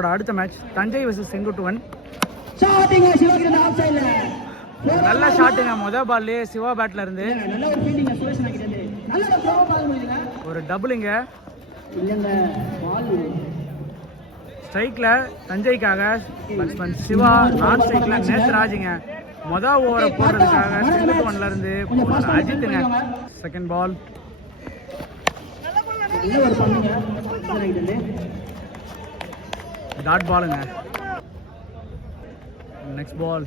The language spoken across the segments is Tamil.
நம்மளோட அடுத்த மேட்ச் தஞ்சை வர்சஸ் செங்குட்டுவன். நல்ல ஷாட்டுங்க. மொதல் பால்லே சிவா பேட்ல இருந்து ஒரு டபுளுங்க. ஸ்ட்ரைக்ல தஞ்சைக்காக பேட்ஸ்மேன் சிவா, நான் ஸ்ட்ரைக்ல நேத்ராஜுங்க. மொதல் ஓவரை போடுறதுக்காக செங்குட்டுவன்ல இருந்து அஜித்துங்க. செகண்ட் பால் டாட் பாலுங்க. நெக்ஸ்ட் பால்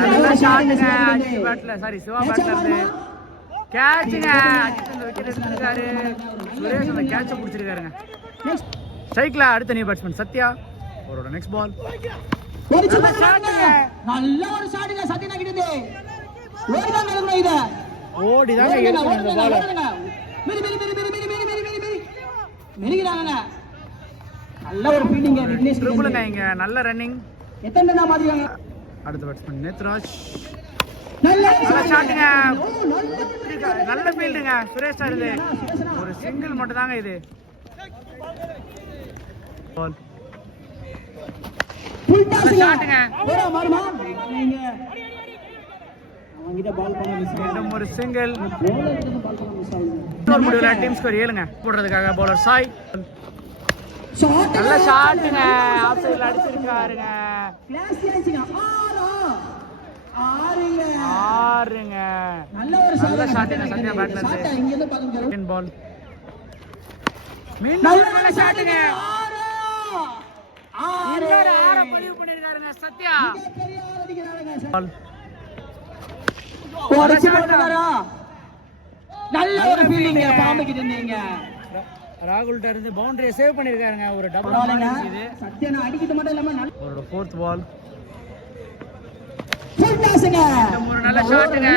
நல்ல ஷாட்டுங்க. அஜித் பேட்ல சிவா பேட்ல இருந்து கேட்சுங்க. அஜித் அந்த விக்கெட் எடுத்துருக்காரு. சுரேஷ் அந்த கேட்சை பிடிச்சிருக்காருங்க. ஸ்ட்ரைக்ல அடுத்த நியூ பேட்ஸ்மேன் சத்யா. அவரோட நெக்ஸ்ட் பால் நல்ல ஒரு ஷாட்டுங்க. சத்யா கிட்டே ஓடிதாங்க எடுக்கணும் இந்த பால். நல்ல ஒரு ஃபீல்டிங் விக்னேஷ் ட்ரிபிள்ங்க. இங்க நல்ல ரன்னிங். எத்தனை ரன் மாத்திருக்காங்க. அடுத்த பேட்ஸ்மேன் நேத்ராஜ். நல்ல ஷாட்டுங்க. நல்ல ஃபீல்டுங்க. சுரேஷ் ஆடுது. ஒரு சிங்கிள் மட்டும் தாங்க இது. பால் நல்ல ஷாட்டுங்க. மீண்டும் ஒரு சிங்கிள். முடிவுல டீம் ஸ்கோர் 7ங்க. போடுறதுக்காக பவுலர் சாய். நல்ல ஷாட்டுங்க. ஆஃப் சைடுல அடிச்சிருக்காருங்க. ஆறுங்க. நல்ல ஷாட்டுங்க சத்யா பேட்ல இருந்து. செகண்ட் பால் மீண்டும் நல்ல ஷாட்டுங்க. இன்னொரு 6 பதிவு பண்ணிருக்காருங்க சத்யா. பால் நல்ல ஒரு ஃபீல்டிங் பாம்பு கிட்ட இருந்தீங்க. ராகுல்ட்ட இருந்து பவுண்டரியை சேவ் பண்ணிருக்காருங்க. ஒரு டபுள் இது சத்யா நான் அடிக்கிட்டு மட்டும் இல்லாம அவரோட ஃபோர்த் பால் ஃபுல் டாஸ்ங்க. ஒரு நல்ல ஷாட்டுங்க.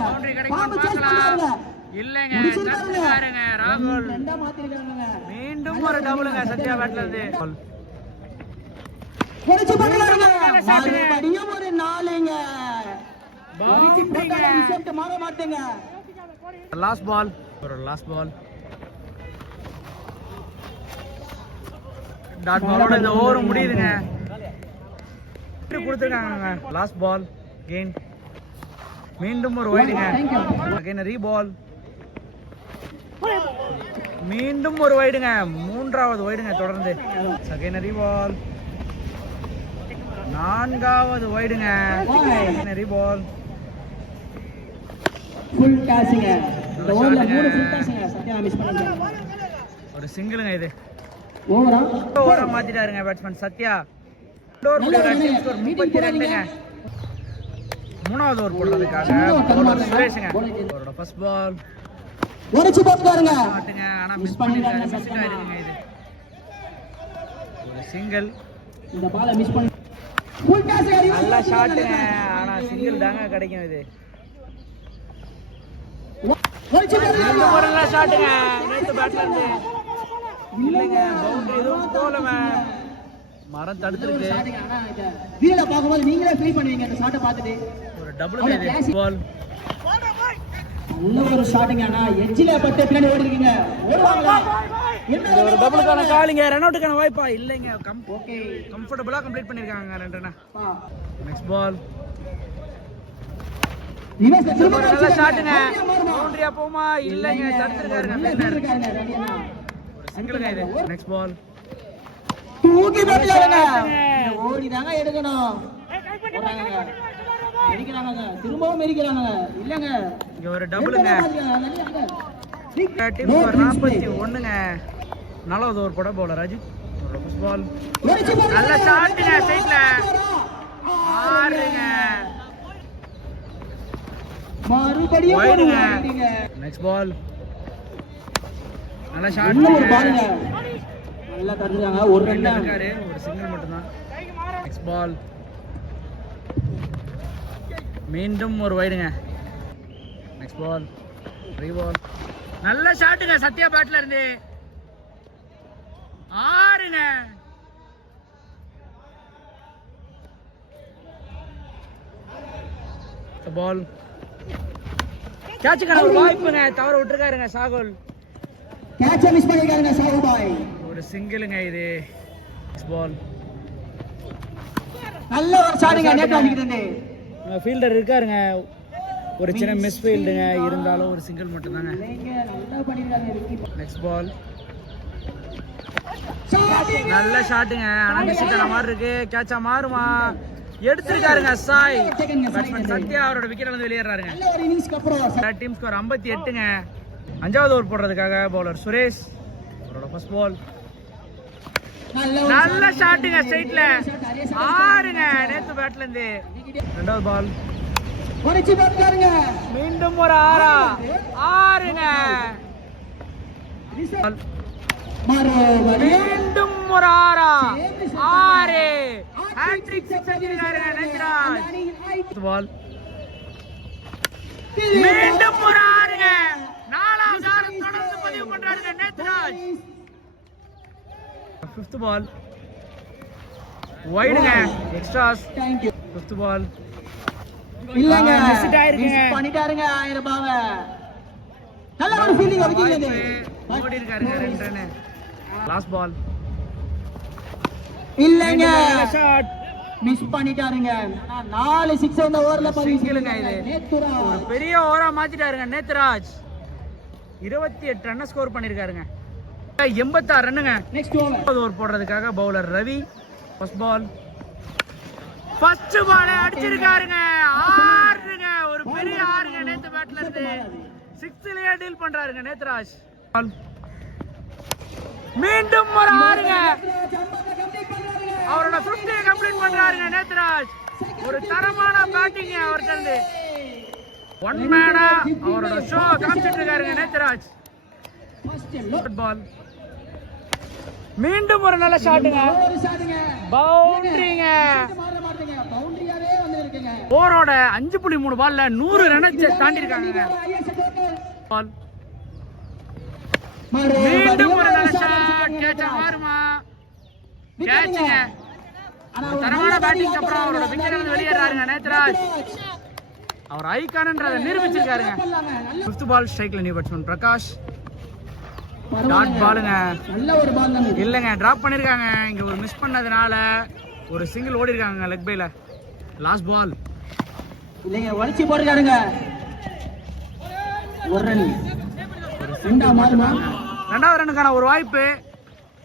பவுண்டரி கிடைக்குமா பார்க்கலாம். இல்லங்க தடுத்துறாருங்க ராகுல். ரெண்டா மாத்திருக்காங்க. மீண்டும் ஒரு டபுள்ங்க சத்யா பேட்ல இருந்து. பொறிச்சு பண்றாங்க. மறுபடியும் ஒரு 4ங்க. பவுண்டரிங்க. ரிசல்ட் மாற மாட்டேங்க. Last ball. ஒரு லாஸ்ட் பால் டாட் பாலோட இந்த ஓவர் முடியுதுங்க. கொடுத்துருக்காங்க. Last ball gain. மீண்டும் ஒரு வைடுங்க. அகைன் ரீபால். மீண்டும் ஒரு வைடுங்க. மூன்றாவது வைடுங்க தொடர்ந்து. அகைன் ரீபால். நான்காவது வைடுங்க. ரீபால். ஃபுல் டாஸ்ங்க. இந்த ஓவர்ல 3 ஃபுல் டாஸ்ங்க. சத்யா மிஸ் பண்ணாங்க. ஒரு சிங்கிள்ங்க இது. ஓவரா மாத்திட்டாருங்க பேட்ஸ்மேன் சத்யா. டோர் முடியல. டீம் ஸ்கோர் 32ங்க. மூணாவது ஓவர் போடுறதுக்காக பவுலர் சுரேஷ்ங்க. அவரோட ஃபர்ஸ்ட் பால் ஒரச்சு போட்டுறாருங்க. ஷாட்டுங்க. ஆனா மிஸ் பண்ணிட்டாரு. மிஸ் ஆயிருக்குங்க இது. ஒரு சிங்கிள். இந்த பாலை மிஸ் பண்ணி ஃபுல் டாஸ். நல்ல ஷாட்டுங்க. ஆனா சிங்கிள் தாங்க கிடைக்கும் இது. ஒரச்சு போடுறாங்க. ஒரு நல்ல ஷாட்டுங்க. நேத்து பேட்ல இருந்து இல்லங்க பவுண்டரி எதுவும் போலங்க. மரம் தடுத்துருக்கு. வீடியோல பாக்கும்போது நீங்களே ஃபீல் பண்ணுவீங்க இந்த ஷாட்டை பார்த்துட்டு. ஒரு டபுள் பால். நல்ல ஒரு ஷாட்டுங்க. ஆனா எட்ஜ்ல பட்டு பின்னாடி ஓடி இருக்கீங்க. ஓடுவாங்களா? இது ஒரு டபுளுக்கான காலிங்க. ரன் அவுட்டுக்கான வாய்ப்பா இல்லைங்க. ஓகே கம்ஃபர்ட்டபிளா கம்ப்ளீட் பண்ணிருக்காங்க 2 ரன். Next ball. நல்ல ஷாட்டுங்க. பவுண்டரியா போமா இல்லைங்க. தடுத்துருக்காருங்க. ஒரு சிங்கிள்ங்க இது. நெக்ஸ்ட் பால் தூக்கி போட்டுறாங்க. ஓடி தாங்க எடுக்கணும். எரிக்கிறாங்க. திரும்பவும் எரிக்கிறாங்க. இல்லங்க இங்க ஒரு டபுளுங்க. Team score 41ங்க. 4வது ஓவர் போட பவுலர் அஜித். ஃபர்ஸ்ட் பால் நல்ல ஷாட்டுங்க. ஸ்ட்ரைட்ல 6ங்க. மறுபடியும் வைடுங்க. நெக்ஸ்ட் பால் நல்ல ஷாட். நல்லா தடுறாங்க. ஒரு ரன் இருக்காரு. ஒரு சிங்கிள் மட்டும் தான். நெக்ஸ்ட் பால் மீண்டும் ஒரு வைடுங்க. நெக்ஸ்ட் பால் ரீபால். நல்ல ஷாட்டுங்க சத்யா பேட்ல இருந்து. 6ங்க. பால் கேட்சுக்கான ஒரு வாய்ப்புங்க. தவற விட்டுருக்காருங்க சாகுல். கேட்ச மிஸ் பண்ணிருக்காருங்க சாகு பாய். ஒரு சிங்கிளுங்க இது. Next ball. நல்ல ஒரு ஷாட்டுங்க நேத்ராஜ் கிட்ட இருந்து. ஃபீல்டர் இருக்காருங்க, ஒரு சின்ன மிஸ் ஃபீல்டுங்க, இருந்தாலும் ஒரு சிங்கிள் மட்டும் தாங்க. நல்லா பண்ணிருக்காங்க. Next ball. நல்ல ஷாட்டுங்க, ஆனா மிஸ் ஆன மாதிரி இருக்கு. கேட்சா மாறுமா? எடுத்துருக்காருங்க சாய். பேட்ஸ்மேன் சத்யா அவரோட விக்கெட் வந்து வெளியேறாருங்க. நல்ல ஒரு இன்னிங்ஸ்க்கு அப்புறம் டீம் ஸ்கோர் 58ங்க. 5வது ஓவர் போடுறதுக்காக பவுலர் சுரேஷ் அவரோட ஃபர்ஸ்ட் பால். நல்ல ஷாட்டுங்க ஸ்ட்ரைட்ல 6ங்க நேத்து பேட்ல இருந்து. 2வது பால். ஒடிச்சு போட்டுறாருங்க. மீண்டும் ஒரு 6ங்க. மீண்டும் ஒரு 6 ஹேட்ரிக் சிக்ஸ் அடிச்சிருக்காருங்க நேத்ராஜ். பால். மீண்டும் ஒரு 6ங்க. 4வது ஆறு தொடர்ந்து பதிவு பண்றாருங்க நேத்ராஜ். 5th பால். வைடுங்க எக்ஸ்ட்ராஸ். 5th பால். இல்லங்க மிஸ் ஆயிருக்குங்க. பண்ணிட்டாருங்க 1000 ரூபாய். நல்ல ஒரு ஃபீலிங் விக்கெட் ஓடி இருக்காருங்க 2 ரன். Last ball. இல்லங்க ஷாட் மிஸ் பண்ணிட்டாருங்க. 4 6 இந்த ஓவர்ல சிங்கிளுங்க இது. நேத்துராஜ் ஒரு பெரிய ஓவரா மாத்திட்டாருங்க நேத்ராஜ். 28 ரன் ஸ்கோர் பண்ணிருக்காருங்க. 86 ரன்னுங்க. Next over. ஓவர் போடுறதுக்காக bowler Ravi. First ball. First ball அடிச்சிருக்காருங்க 6ங்க. ஒரு பெரிய 6ங்க நேத்து பேட்ல இருந்து. 6லயே டீல் பண்றாருங்க நேத்ராஜ். மீண்டும் ஒரு 6ங்க. அவரோட 50 கம்ப்ளீட் பண்றாருங்க நேத்ராஜ். ஒரு தரமான பேட்டிங் அவர்கிட்ட இருந்து. ஒன் மேனா அவரோட ஷோ காமிச்சிட்டு இருக்காருங்க நேத்ராஜ். பால். மீண்டும் ஒரு நல்ல ஷாட்டுங்க. பவுண்டரிங்க. ஓவரோட 5.3 பால்ல 100 ரன் தாண்டி இருக்காங்க. பால். மீண்டும் ஒரு நல்ல ஷாட். கேட்ச மாறுமா? கேட்சுங்க. தரமான பேட்டிங் அப்புறம் அவரோட விக்கெட் வந்து வெளியேறாருங்க நேத்ராஜ். அவர் ஐகான்ன்றதை நிரூபிச்சிருக்காருங்க. 5th பால். ஸ்ட்ரைக்ல நியூ பேட்ஸ்மேன் பிரகாஷ். டாட் பாலுங்க. நல்ல ஒரு பால் தான். இல்லங்க டிராப் பண்ணிருக்காங்க. இங்க ஒரு மிஸ் பண்ணதுனால ஒரு சிங்கிள் ஓடி இருக்காங்க லெக் பைல. Last ball. இல்லங்க ஒடிச்சு போட்டுறாருங்க. ஒரு ரன். ரெண்டாவது ரன்னுக்கான ஒரு வாய்ப்பு.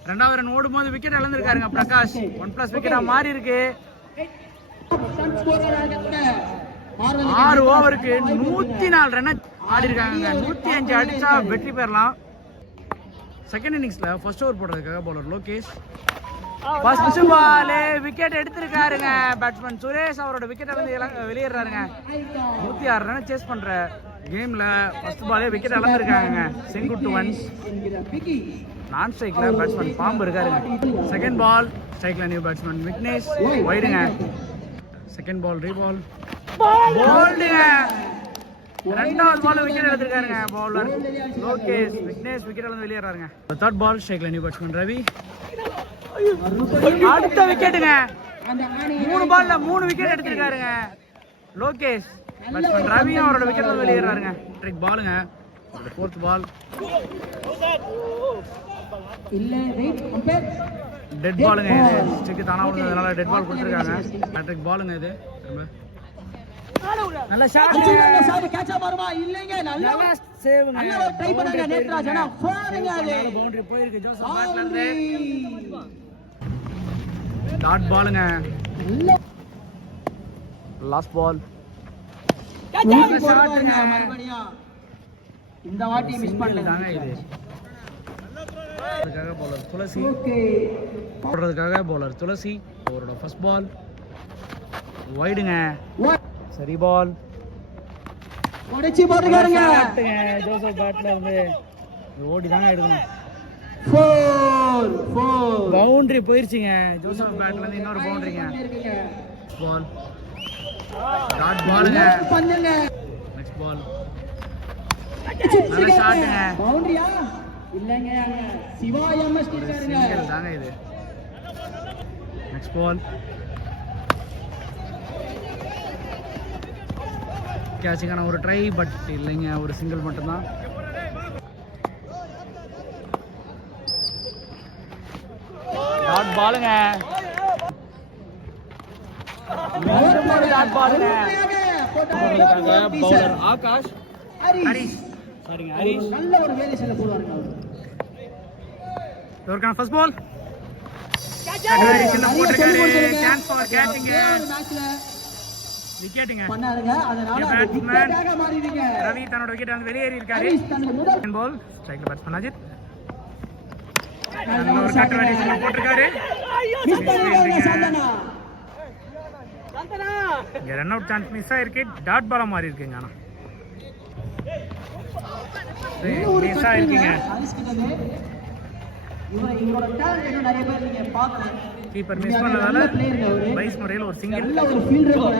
2வது ரன் ஓடும்போது விக்கெட் இழந்திருக்காருங்க பிரகாஷ். 1+ விக்கெட்டா மாறி இருக்கு. 6 ஓவருக்கு 104 ரன் ஆடி இருக்காங்க. 105 அடிச்சா வெற்றி பெறலாம். செகண்ட் இன்னிங்ஸ்ல ஃபர்ஸ்ட் ஓவர் போடுறதுக்காக bowler Lokesh. First ball wicket எடுத்திருக்காருங்க பேட்ஸ்மேன் சுரேஷ். அவரோட விக்கெட் வந்து வெளியேறாருங்க. 106 ரன் சேஸ் பண்ற கேம்ல ஃபர்ஸ்ட் பாலே விக்கெட் இழந்திருக்காங்க. செங்குட் டு ஒன்ஸ். நான் ஸ்ட்ரைக்ல பேட்ஸ்மேன் பாம்பு இருக்காருங்க. Second ball. ஸ்ட்ரைக்ல நியூ பேட்ஸ்மேன் விக்னேஷ். வைடுங்க. செகண்ட் பால் ரீபால். போல்டுங்க. 2வது பால் விக்கெட் எடுத்திருக்காருங்க பவுலர் லோகேஷ். விக்னேஷ் விக்கெட் வந்து வெளியேறாருங்க. 3rd ball. ஸ்ட்ரைக்ல நியூ பேட்ஸ்மேன் ரவி. அடுத்த விக்கெட்டுங்க. 3 பால்ல 3 விக்கெட் எடுத்திருக்காருங்க லோகேஷ். பேட்ஸ்மேன் ரவியும் அவரோட விக்கெட் வந்து வெளியேறாருங்க. ட்ரிக் பாலுங்க. 4th பால். இல்ல வெயிட் கம்பேர். டெட் பாலுங்க இது. ஸ்டிக் தானா விழுந்ததுனால டெட் பால் கொடுத்திருக்காங்க. பேட்ரிக் பாலுங்க இது. நல்ல ஷாட். ஷாட் கேட்சா மாறுமா? இல்லங்க நல்ல சேவ்ங்க. நல்ல ட்ரை பண்ணாங்க நேத்ராஜ். ஆனா போறங்க அது. பவுண்டரி போயிருக்கு ஜோசப் பேட்ல இருந்து. டாட் பாலுங்க. Last ball. ஷாட்டுங்க மறுபடியும். இந்த வாட்டி மிஸ் பண்ணிட்டாங்க இது. அதுக்காக பவுலர் துளசி. ஓகே. போடுறதுக்காக பவுலர் துளசி. அவரோட ஃபர்ஸ்ட் பால். வைடுங்க. சரி பால். ஒடிச்சு போட்டுறாருங்க. ஜோசப் பேட்ல இருந்து ஓடி தாங்க எடுக்கணும். 4 பவுண்டரி போயிருச்சுங்க. ஜோசப் பேட்ல இருந்து இன்னொரு பவுண்டரிங்க. பால். டாட் பாலுங்க. பண்ணுங்க. Next ball. நல்ல ஷாட்டுங்க. பவுண்டரியா? இல்லங்க சிவா எம்எஸ் இருக்காருங்க. சிங்கிள் தாங்க இது. நெக்ஸ்ட் பால். கேட்சுக்கான ஒரு ட்ரை பட் இல்லைங்க, ஒரு சிங்கிள் மட்டும்தான். டாட் பாலுங்க. டாட் பாலுங்க. பவுலர் ஆகாஷ் ஹரிஷ். சரிங்க ஹரிஷ். நல்ல ஒரு வேரியேஷன்ல போடுவாருங்க அவர். இவருக்கான ஃபர்ஸ்ட் பால். சின்ன போட்டுருக்காரு. Chance for catching. விக்கெட்டுங்க. பண்ணாருங்க. அதனால விக்கெட்டாக மாறிடுங்க. ரவி தன்னோட விக்கெட் வந்து வெளியேறி இருக்காரு. Second ball. ஸ்ட்ரைக்ல பேட்ஸ்மேன் அஜித். நல்ல ஒரு கட் வேரியேஷன் போட்டுருக்காரு. மிஸ் பண்ணிட்டாங்க சாந்தனா. இங்க ரன் அவுட் சான்ஸ் மிஸ் ஆயிருக்கு. டாட் பாலா மாறி இருக்குங்க. ஆனா மிஸ் ஆயிருக்குங்க. இவரோட டேலண்ட் இன்னும் நிறைய பேர் நீங்க பார்க்கல. கீப்பர் மிஸ் பண்ணதால பைஸ் முறையில் ஒரு சிங்கிள். நல்ல ஒரு ஃபீல்டர் கூட.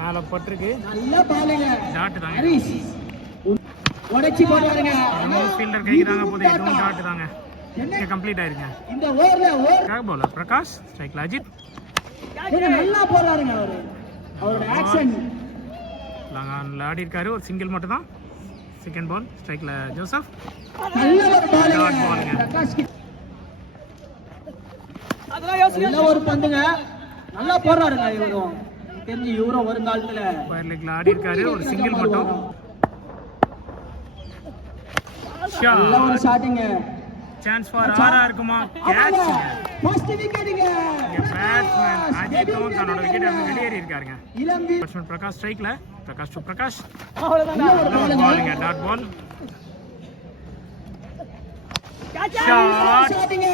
மேல பட்டிருக்கு. நல்ல பாலுங்க. டாட் தாங்க. ஹரிஷ் உடைச்சி போடுறாருங்க. ஃபீல்டர் கைக்கு தாங்க போகுது. இதுவும் டாட் தாங்க. கம்ப்ளீட் ஆயிருங்க. இந்த ஓவர்ல பவுலர் பிரகாஷ். ஸ்ட்ரைக்ல அஜித். நல்லா போடுறாருங்க அவரு. அவரோட ஆக்ஷன் லாங்ல ஆடி இருக்காரு. ஒரு சிங்கிள் மட்டும் தான். Second ball. ஸ்ட்ரைக்ல ஜோசப். நல்ல ஒரு டாட் பாலுங்க. பிரகாஷ் நல்ல ஒரு பந்துங்க. நல்லா போடுறாருங்க இவரும். தெரிஞ்சு இவரும் வருங்காலத்துல ஃபயர் லெக்ல ஆடி இருக்காரு. ஒரு சிங்கிள் மட்டும். நல்ல ஒரு ஷாட்டுங்க. சான்ஸ் ஃபார் ஆரா இருக்குமா? கேட்ச். ஃபர்ஸ்ட் விக்கெட்டுங்க. பேட்ஸ்மேன் அஜித்தும் தன்னோட விக்கெட் வந்து வெளியேறி இருக்காருங்க. இளம்பி பேட்ஸ்மேன் பிரகாஷ் ஸ்ட்ரைக்ல. பிரகாஷ் டு பிரகாஷ். நல்ல ஒரு பாலுங்க. Dot ball. ஷாட்டுங்க.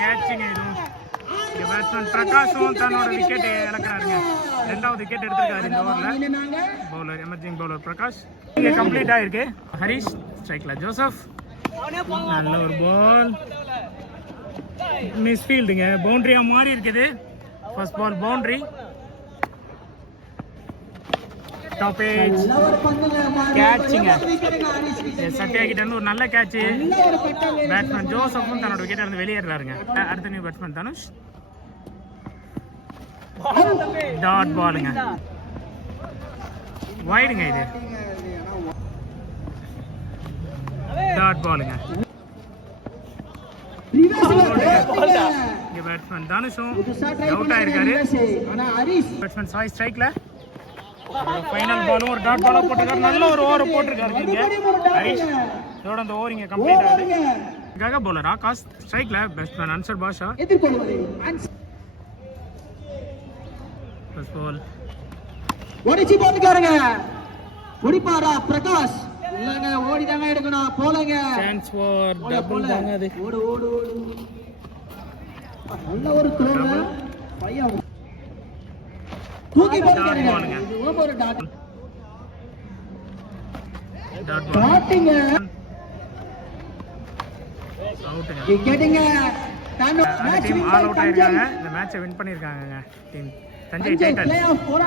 கேட்சிங்க. இதுவும் இங்க பேட்ஸ்மேன் பிரகாஷும் தன்னோட விக்கெட் இழக்கிறாருங்க. ரெண்டாவது விக்கெட் எடுத்திருக்காரு இந்த ஓவர்ல. Bowler emerging bowler Prakash. இங்க கம்ப்ளீட் ஆயிருக்கு. ஹரிஷ். ஸ்ட்ரைக்ல ஜோசப். நல்ல ஒரு பால். மிஸ் ஃபீல்டுங்க. பவுண்டரியா மாறி இருக்குது. First ball boundary. Top edge நல்ல ஒரு பந்துங்க. கேட்சிங்க. விக்கெட்டுங்க ஹரிஷ். சத்யா கிட்ட இருந்து ஒரு நல்ல கேட்ச். நல்ல ஒரு பெட்ட பேட்ஸ்மேன் ஜோசப்பும் தன்னோட விக்கெட் இருந்து வெளியேறாருங்க. அடுத்த நியூ பேட்ஸ்மேன் தனுஷ். டாட் பாலுங்க. வைடுங்க இது. டாட் பாலுங்க. இங்க பேட்ஸ்மேன் தனுஷும் அவுட் ஆயிருக்காரு. ஆனா ஹரிஷ் பேட்ஸ்மேன் சாய் ஸ்ட்ரைக்ல. ஃபைனல் பாலும் ஒரு டாட் பாலா போட்டிருக்காரு. நல்ல ஒரு ஓவர் போட்டிருக்காரு இங்க ஹரிஷ். இதோட அந்த ஓவர் இங்க கம்ப்ளீட் ஆகுது. இதுக்காக பவுலர் ஆகாஷ். ஸ்ட்ரைக்ல பேட்ஸ்மேன் அன்சர் பாஷா. எதிர்கொள்வது ஃபர்ஸ்ட் பால். ஒடிச்சு போட்டுக்காருங்க. ஒடிப்பாரா பிரகாஷ்? இல்லங்க, ஓடிதாங்க எடுக்கணும். போலங்க. சான்ஸ் ஃபார் டபுள் தாங்க அது. ஓடு ஓடு ஓடு. நல்ல ஒரு த்ரோங்க. பையன் தூக்கி போட்டுக்காருங்க. இது ஒரு டாட். Dot ball. டாட்டிங்க. அவுட்டுங்க. விக்கெட்டுங்க. டீம் ஆல் அவுட் ஆயிருக்காங்க. இந்த மேட்சை வின் பண்ணிருக்காங்க. Team Thanjai Titans. Playoff போறாங்க.